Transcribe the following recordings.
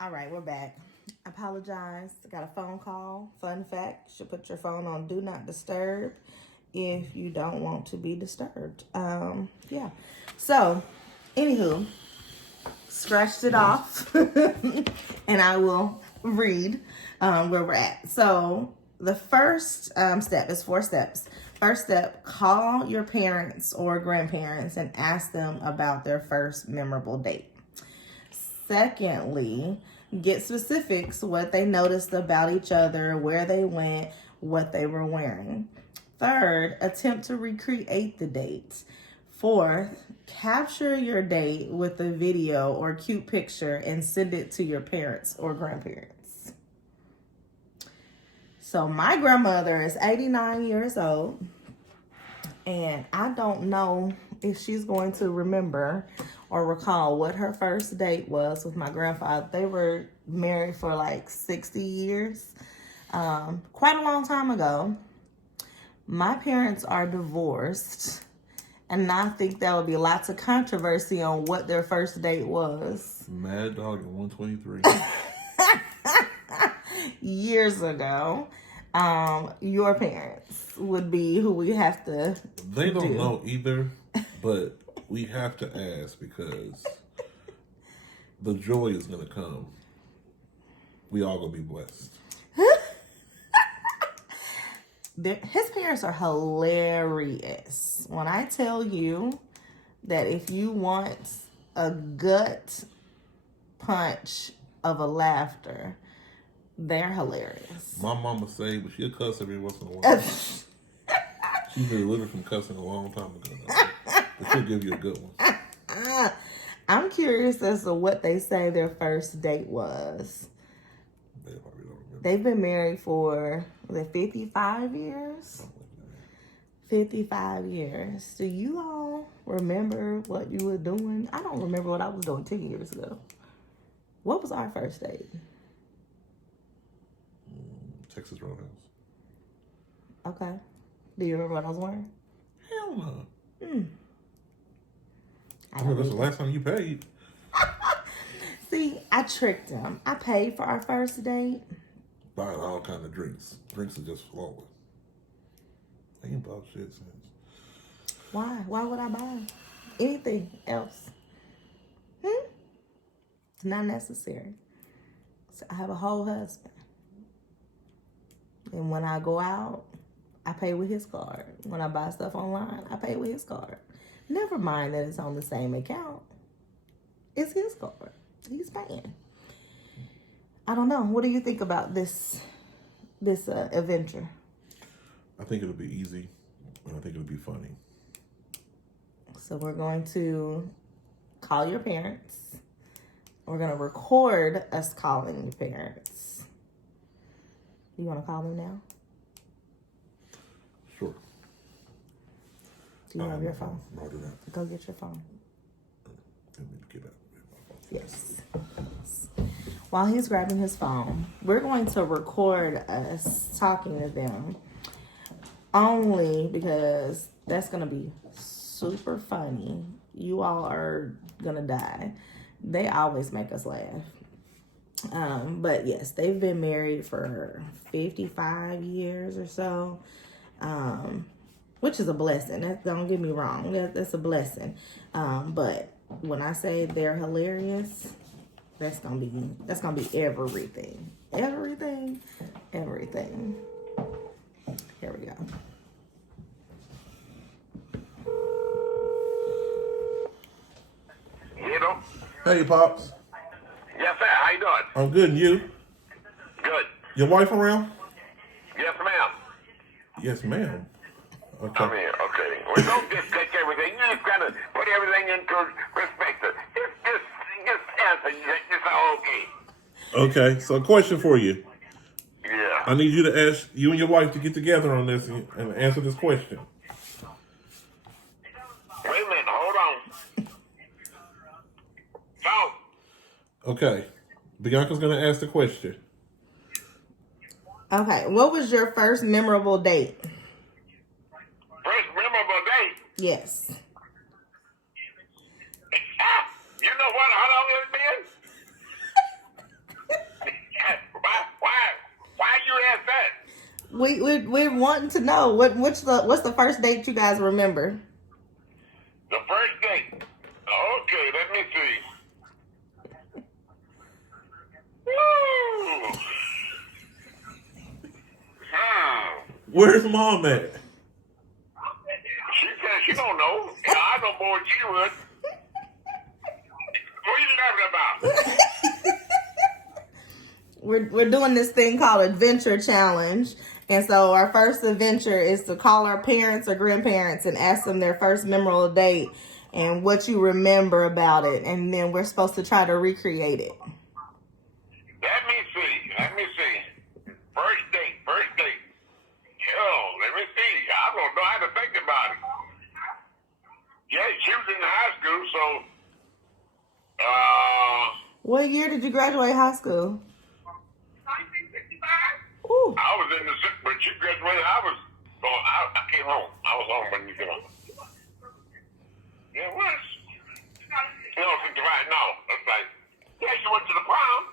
All right, we're back. Apologize. I got a phone call. Fun fact: you should put your phone on do not disturb if you don't want to be disturbed. Yeah. So, anywho, scratched it off, and I will read where we're at. So, the first step is 4 steps. First step: call your parents or grandparents and ask them about their first memorable date. Secondly, get specifics, what they noticed about each other, where they went, what they were wearing. Third, attempt to recreate the date. Fourth, capture your date with a video or cute picture and send it to your parents or grandparents. So my grandmother is 89 years old, and I don't know if she's going to remember or recall what her first date was with my grandfather. They were married for like 60 years, quite a long time ago. My parents are divorced, and I think there will be lots of controversy on what their first date was. Mad Dog at 123. Years ago. Your parents would be who we have to They don't know either, but we have to ask because the joy is going to come. We all going to be blessed. His parents are hilarious. When I tell you that if you want a gut punch of a laughter, they're hilarious. My mama say, but she'll cuss every once in a while. She's been delivered from cussing a long time ago now. But she'll give you a good one. I'm curious as to what they say their first date was. They probably don't remember. They've been married for, was it 55 years? 55 years. Do you all remember what you were doing? I don't remember what I was doing 10 years ago. What was our first date? Texas Roadhouse. Okay. Do you remember what I was wearing? Hell no. I I know don't that's the either. last time you paid. See, I tricked him. I paid for our first date. Buying all kind of drinks. Drinks are just flowing. I ain't bought shit since. Why? Why would I buy anything else? It's not necessary. So I have a whole husband. And when I go out, I pay with his card. When I buy stuff online, I pay with his card. Never mind that it's on the same account. It's his card. He's paying. I don't know. What do you think about this adventure? I think it'll be easy, and I think it'll be funny. So we're going to call your parents. We're going to record us calling your parents. You want to call them now? Sure. Do you have your phone? I'll do that. Go get your phone. Let me get out. Yes. While he's grabbing his phone, we're going to record us talking to them. Only because that's going to be super funny. You all are going to die. They always make us laugh. But yes, they've been married for 55 years or so, which is a blessing. Don't get me wrong. That's a blessing. But when I say they're hilarious, that's gonna be everything. Everything. Here we go. Hello? Hey, Pops. Yes, sir. How you doing? I'm good, and you? Good. Your wife around? Yes, ma'am. Yes, ma'am. Okay. I'm here. Okay. Well, don't just take everything. You just gotta put everything into perspective. Just answer. Just okay. Okay, so a question for you. Yeah. I need you to ask you and your wife to get together on this and answer this question. Wait a minute. Hold on. Talk. Okay. Bianca's going to ask the question. Okay, what was your first memorable date? First memorable date. Yes. You know what? How long has it been? We're wanting to know what's the first date you guys remember? The first date. Okay, let me see. Woo. Where's mom at? She said she don't know. Yeah, I know more than she would. What are you laughing about? We're doing this thing called Adventure Challenge. And so our first adventure is to call our parents or grandparents and ask them their first memorable date and what you remember about it. And then we're supposed to try to recreate it. Let me see. First date. Hell, let me see. I don't know how to think about it. Yeah, she was in high school, so What year did you graduate high school? 1965. Ooh. I was in the when she graduated. I came home. I was home when you came home. Yeah, it was. No, 65. No, that's like she went to the prom.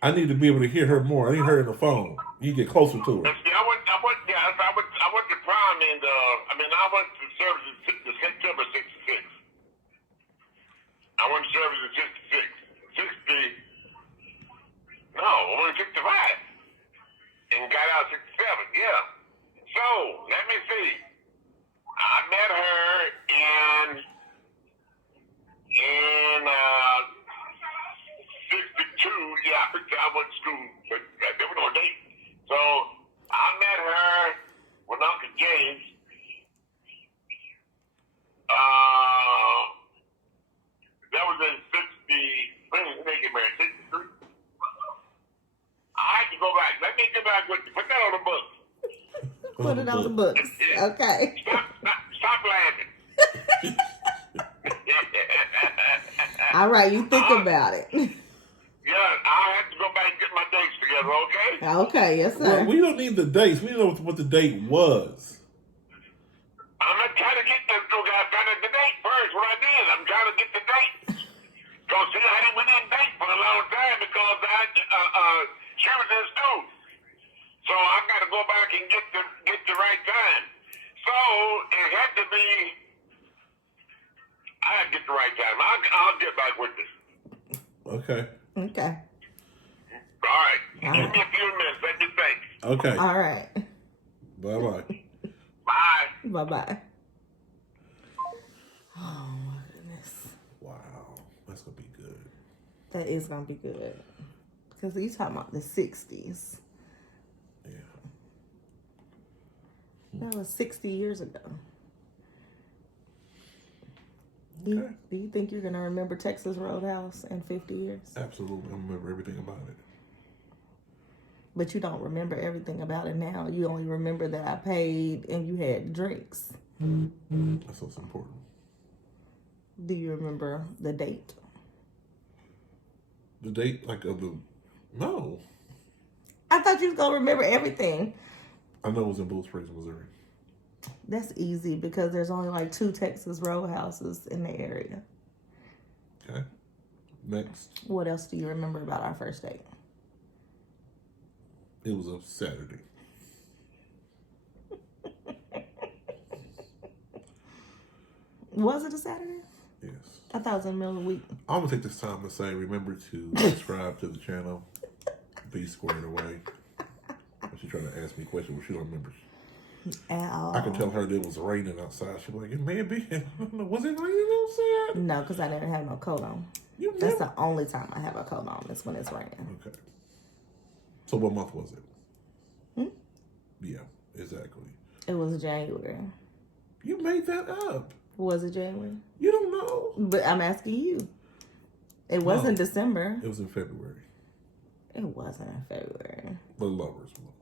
I need to be able to hear her more. I need her in the phone. You get closer to her. Yeah, I went to prom and I went to service in September '66. I went to service in '66. I went to 65 and got out 67. Yeah. So let me see. I met her in 62. Yeah, I went to school, but there was no date. So I met her with Uncle James. That was in 60. When did they get married? 63. I had to go back. Let me get back with you. Put that on the books. Put it on the books. Okay. Stop laughing. All right, you think about it. Yeah, I have to go back and get my dates together, okay? Okay, yes, sir. Well, we don't need the dates. We know what the date was. I'm not trying to get the date first. What I did, I'm trying to get the date. So see, we didn't date for a long time because she was in school. So I got to go back and get the right time. So it had to be. I had to get the right time. I'll get back with this. Okay. Okay. All right. Give me a few minutes. Let me think. Okay. All right. Bye-bye. Bye. Bye-bye. Oh, my goodness. Wow. That's going to be good. That is going to be good. Because he's talking about the 60s. Yeah. That was 60 years ago. Okay. Do you think you're going to remember Texas Roadhouse in 50 years? Absolutely. I remember everything about it. But you don't remember everything about it now. You only remember that I paid and you had drinks. That's what's important. Do you remember the date? The date, like, of the... No. I thought you was going to remember everything. I know it was in Blue Springs, Missouri. That's easy because there's only like 2 Texas Roadhouses in the area. Okay. Next. What else do you remember about our first date? It was a Saturday. Was it a Saturday? Yes. I thought it was in the middle of the week. I'm going to take this time to say, remember to subscribe to the channel. Be squared away. She's trying to ask me questions, but she don't remember. At all. I can tell her it was raining outside. She'll be like, it may be. Was it raining outside? No, because I didn't have no coat on. That's the only time I have a coat on. Is when it's raining. Okay. So what month was it? Hmm? Yeah, exactly. It was January. You made that up. Was it January? You don't know. But I'm asking you. It wasn't December. It was in February. It wasn't in February. The lovers month.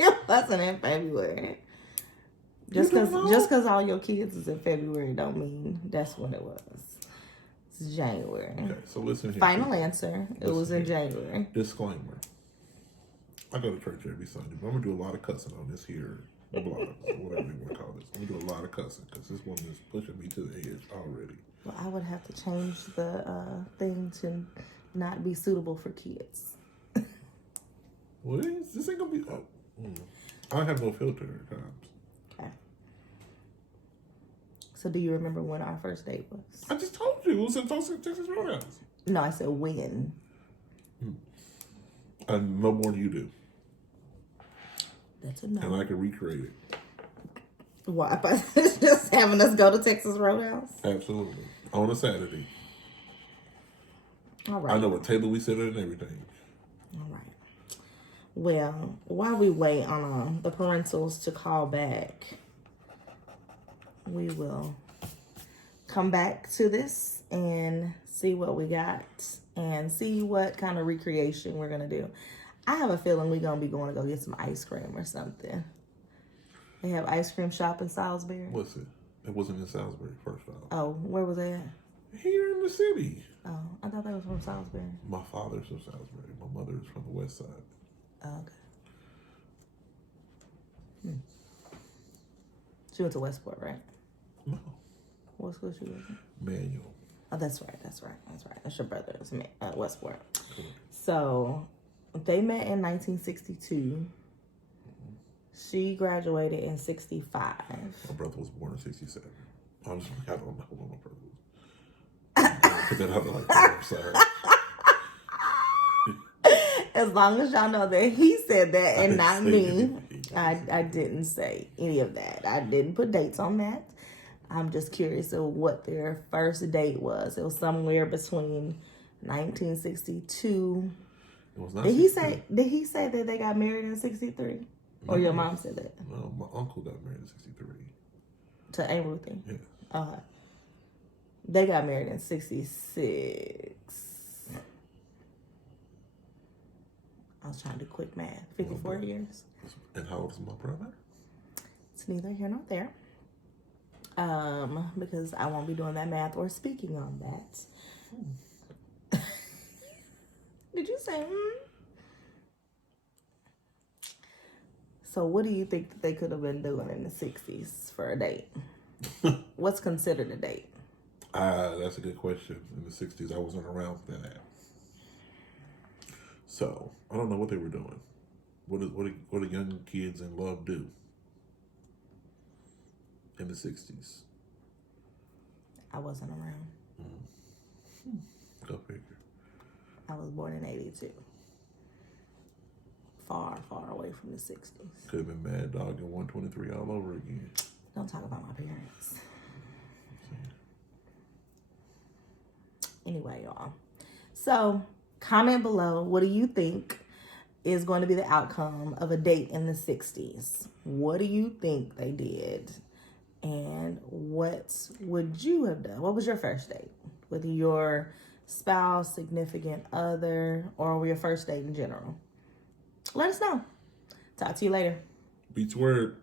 It wasn't in February. Just because all your kids is in February don't mean that's when it was. It's January. Okay, so listen here. Final answer. It was in January. Disclaimer. I go to church every Sunday, but I'm going to do a lot of cussing on this here blogs, whatever you want to call this. We do a lot of cussing because this one is pushing me to the edge already. Well, I would have to change the thing to not be suitable for kids. What is this? Ain't gonna be. Oh, I have no filter at times. Okay. So, do you remember when our first date was? I just told you it was in Texas Roadhouse. No, I said when. And no more than you do. That's a no. And I can recreate it. Why? By just having us go to Texas Roadhouse? Absolutely. On a Saturday. All right. I know what table we sit at and everything. All right. Well, while we wait on the parentals to call back, we will come back to this and see what we got and see what kind of recreation we're going to do. I have a feeling we're going to be going to go get some ice cream or something. They have ice cream shop in Salisbury. What's it? It wasn't in Salisbury, first off. Oh, where was that? Here in the city. Oh, I thought that was from Salisbury. My father's from Salisbury. My mother is from the west side. Oh, okay. She went to Westport, right? No. What school she was in? Manual. Oh, that's right. That's your brother. It's Westport. Correct. So they met in 1962. She graduated in 65. My brother was born in 67. I don't know what my brother was. Put that out there like that. I'm sorry. As long as y'all know that he said that and not me, anything. I didn't say any of that. I didn't put dates on that. I'm just curious of what their first date was. It was somewhere between 1962. It was not Did he 63. say that they got married in 63? Or your mom said that? No, my uncle got married in 63. To Aunt Ruthie? Yeah. They got married in 66. I was trying to do quick math. 54 years. And how old is my brother? It's neither here nor there. Because I won't be doing that math or speaking on that. Did you say So what do you think that they could have been doing in the 60s for a date? What's considered a date? That's a good question. In the 60s, I wasn't around for that. So, I don't know what they were doing. What do young kids in love do in the 60s? I wasn't around. Go figure. I was born in 82. Far, far away from the 60s. Could have been Mad Dog and 123 all over again. Don't talk about my parents. Anyway, y'all. So, comment below, what do you think is going to be the outcome of a date in the 60s? What do you think they did? And what would you have done? What was your first date? With your spouse, significant other, or your first date in general? Let us know. Talk to you later. Beats word.